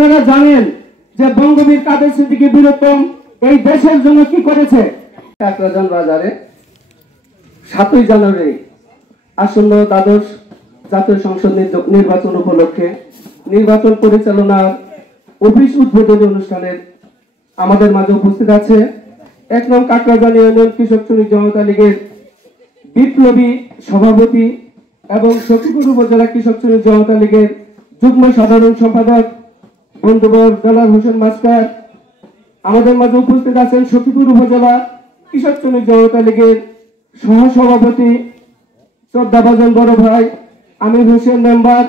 আপনারা জানেন যে বঙ্গবীর কাদের সিদ্দিকী বীরত্তম এই দেশের জন্য কি করেছে। কাকরাজান বাজারে 7ই জানুয়ারি আসন্ন দ্বাদশ জাতীয় সংসদ নির্বাচন উপলক্ষে নির্বাচন পরিচালনার অফিস উদ্বোধনী অনুষ্ঠানের আমাদের মাঝে উপস্থিত আছে 1 নং কাকরাজান ইউনিয়ন কৃষক শ্রমিক জনতা লীগের বিপ্লবী সভাপতি এবং সখীপুর উপজেলা কৃষক শ্রমিক জনতা লীগের যুগ্ম সাধারণ সম্পাদক বন্ধুবর দেলার হোসেন মাস্টার। আমাদের মাঝে উপস্থিত আছেন সখীপুর উপজেলা কৃষক শ্রমিক জনতা লীগের সহসভাপতি শ্রদ্ধাভাজন বড় ভাই আমির হোসেন মেম্বার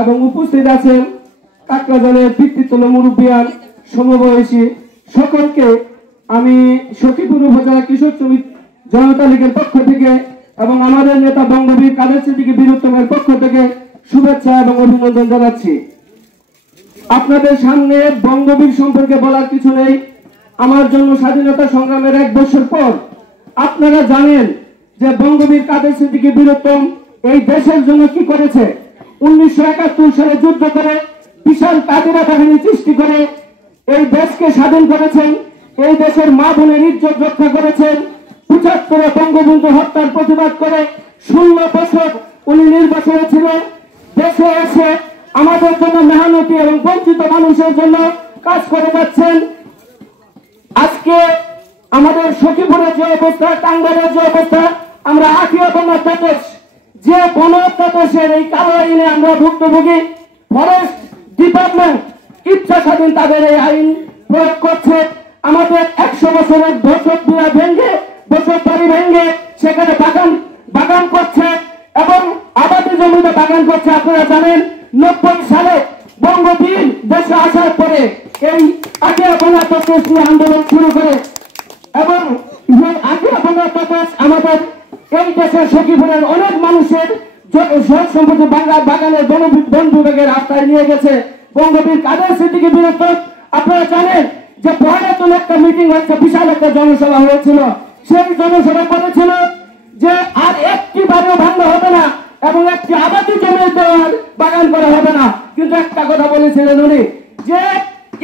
এবং উপস্থিত আছেন কাকরাজানের পিতৃতুল্য মুরব্বিয়ান সমবয়সী সকলকে আমি সখীপুর উপজেলা কৃষক শ্রমিক জনতা লীগের পক্ষ থেকে এবং আমাদের নেতা বঙ্গবীর কাদের সিদ্দিকী বীরত্তমের পক্ষ থেকে শুভেচ্ছা এবং অভিনন্দন জানাচ্ছি। আপনাদের সামনে বঙ্গবীর সম্পর্কে বলার কিছু নেই। আমার জন্য স্বাধীনতা সংগ্রামের 1 বছর পর আপনারা জানেন যে বঙ্গবীর কাদের সিদ্দিকী বীরত্তম এই দেশের জন্য কি করেছে। 1971 সালে যুদ্ধ করে বিশাল কাদিরা বাহিনী সৃষ্টি করে এই দেশকে স্বাধীন করেছেন। এই দেশের মা বোনের ইজ্জত রক্ষা করেছেন। 75-এ বঙ্গবন্ধু হত্যার প্রতিবাদ করে 16 বছর উনি নির্বাসনে ছিলেন। দেশে এসে আমাদের জন্য মেহনতি এবং বঞ্চিত মানুষের জন্য কাজ করে যাচ্ছেন। আজকে আমাদের সখীপুরের যে অবস্থা, টাঙ্গাইলের যে অবস্থা, আমরা আখিয়া বনাত্যাদেশ যে বনাত্যাদেশের এই কালো আইনে আমরা ভুক্তভোগী। ফরেস্ট ডিপার্টমেন্ট ইচ্ছা স্বাধীন তাদের এই আইন প্রয়োগ করছে। আমাদের 100 বছরের বসত বিয়া ভেঙে বসত বাড়ি ভেঙে সেখানে বাগান করছে এবং আবাদি জমিতে বাগান করছে। আপনারা জানেন 90 সালে বঙ্গবীর দেশে আসার পরে এই আখিয়া বনাত্যাদেশ নিয়ে আন্দোলন শুরু করে এবং আখিয়া বনাত্যাদেশ আমাদের এই দেশের সখীপুরের অনেক মানুষের সম্পত্তি বাগানের বন বিভাগের আওতায় নিয়ে গেছে বঙ্গবীর কাদের সিদ্দিকী বীরত্তম। আপনারা জানেন যে প্রয়াতন একটা মিটিং হচ্ছে, বিশাল একটা জনসভা হয়েছিল। সেই জনসভা করেছিল যে আর একটি বাড়িও ভাঙা হবে না এবং একটি আবাদি জমি দেওয়ার বাগান করা হবে না। কিন্তু একটা কথা বলেছিলেন উনি যে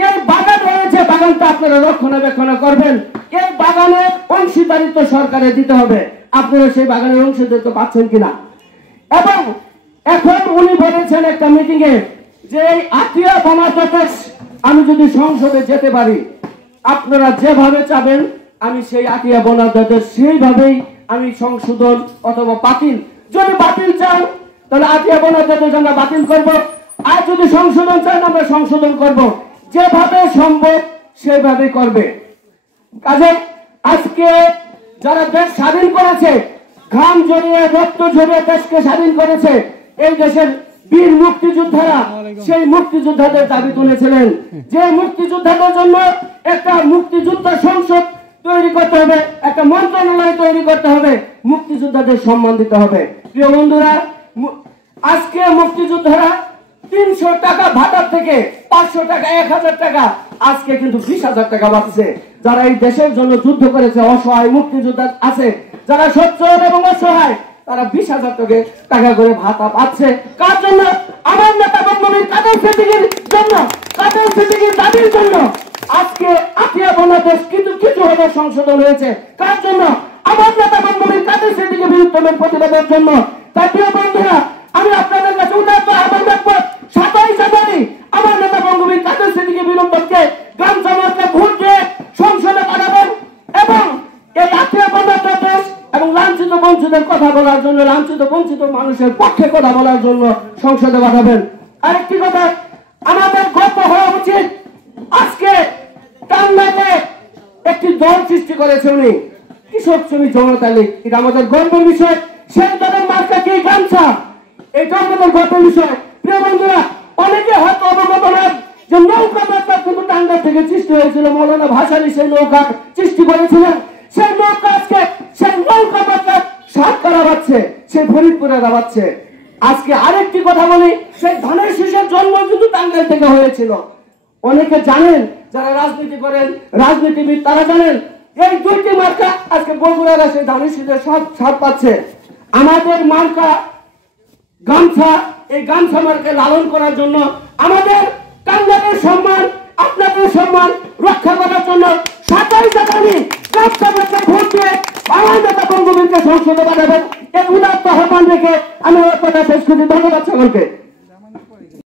এই বাগান রয়েছে, বাগানটা আপনারা রক্ষণাবেক্ষণ করবেন, এই বাগানের অংশীদারিত্ব সরকারে দিতে হবে। আপনারা সেই বাগানের অংশীদারিত্ব পাচ্ছেন কিনা। এবং এখন উনি বলেছেন একটা মিটিং এ যে এই আখিয়া বনাত্যাদেশ আমি যদি সংসদে যেতে পারি, আপনারা যেভাবে চাবেন আমি সেই আখিয়া বনাত্যাদেশ সেইভাবেই আমি সংশোধন অথবা বাতিল, যদি বাতিল চান তাহলে আখিয়া বনাত্যাদেশ আমরা বাতিল করব, আর যদি সংশোধন চান আমরা সংশোধন করব। যেভাবে সম্ভব সেভাবে করবে। কাজে আজকে যারা দেশ স্বাধীন করেছে, ঘাম ঝরিয়ে রক্ত ঝরিয়ে দেশকে স্বাধীন করেছে, এই দেশের বীর মুক্তিযোদ্ধারা সেই মুক্তিযোদ্ধাদের দাবি তুলেছিলেন যে মুক্তিযোদ্ধাদের জন্য একটা মুক্তিযোদ্ধা সংসদ তৈরি করতে হবে, একটা মন্ত্রণালয় তৈরি করতে হবে, মুক্তিযোদ্ধাদের সম্মান দিতে হবে। প্রিয় বন্ধুরা, আজকে মুক্তিযোদ্ধারা 300 টাকা ভাতার থেকে 500 টাকা 1000 টাকা আজকে কিন্তু 20,000 টাকা পাচ্ছে। যারা এই দেশের জন্য যুদ্ধ করেছে, অসহায় মুক্তিযোদ্ধা আছে যারা সচ্ছল এবং অসহায়, তারা 20,000 টাকা করে ভাতা পাচ্ছে। কার জন্য? আমার নেতা বঙ্গবীর কাদের সিদ্দিকীর জন্য, কাদের সিদ্দিকীর দাবির জন্য আজকে আখিয়া বনাত্যাদেশ কিছু হবে সংশোধন হয়েছে। কার জন্য? আমার নেতা বঙ্গবীর কাদের সিদ্দিকী বীরত্তমের প্রতিবাদের জন্য। তাই প্রিয় বন্ধুরা, আমি আপনাদের কাছে উদাত্ত আহ্বান রাখবো 27 জানুয়ারি আমার নেতা বঙ্গবীর কাদের সিদ্দিকী বীরত্তমকে গামছা মার্কা ভোট দিয়ে সংসদে পাঠাবেন এবং এই আখিয়া বনাত্যাদেশ এবং লাঞ্ছিত বঞ্চিতের কথা বলার জন্য, লাঞ্ছিত বঞ্চিত মানুষের পক্ষে কথা বলার জন্য সংসদে পাঠাবেন। আরেকটি কথা, আমাদের গর্ব হওয়া উচিত, আজকে টাঙ্গাইলে একটি দল সৃষ্টি করেছে উনি, কৃষক শ্রমিক জনতা লীগ। এটা আমাদের গর্বের বিষয়। সেই দলের মার্কা কি? গামছা। এটা আমাদের গর্বের বিষয়। প্রিয় বন্ধুরা, অনেকে হয়তো অবগত নয় যে নৌকা মার্কা কিন্তু টাঙ্গাইল থেকে সৃষ্টি হয়েছিল। মৌলানা ভাসানী সেই নৌকা সৃষ্টি করেছিলেন। সেই নৌকা আজকে সেই নৌকা মার্কা সাতকারা পাচ্ছে, সেই ফরিদপুরে দাবাচ্ছে। আজকে আরেকটি কথা বলি, সেই ধানের শীষের জন্ম কিন্তু টাঙ্গাইল থেকে হয়েছিল। অনেকে জানেন, যারা রাজনীতি করেন, রাজনীতিবিদ, তারা জানেন এই দুইটি মার্কা আজকে বগুড়ার সেই ধানের শীষের সব ছাপ পাচ্ছে। আমাদের মার্কা গামছা, এই গামছা মার্কা লালন করার জন্য আমাদের টাঙ্গাইলের রক্ষা করার জন্য 27 জানুয়ারি ভোট দিয়ে বাংলার নেতা বঙ্গবীরকে সংসদে পাঠাবেন এই উদাত্ত আহ্বান রেখে আমি কথা শেষ করছি। ধন্যবাদ সকলকে।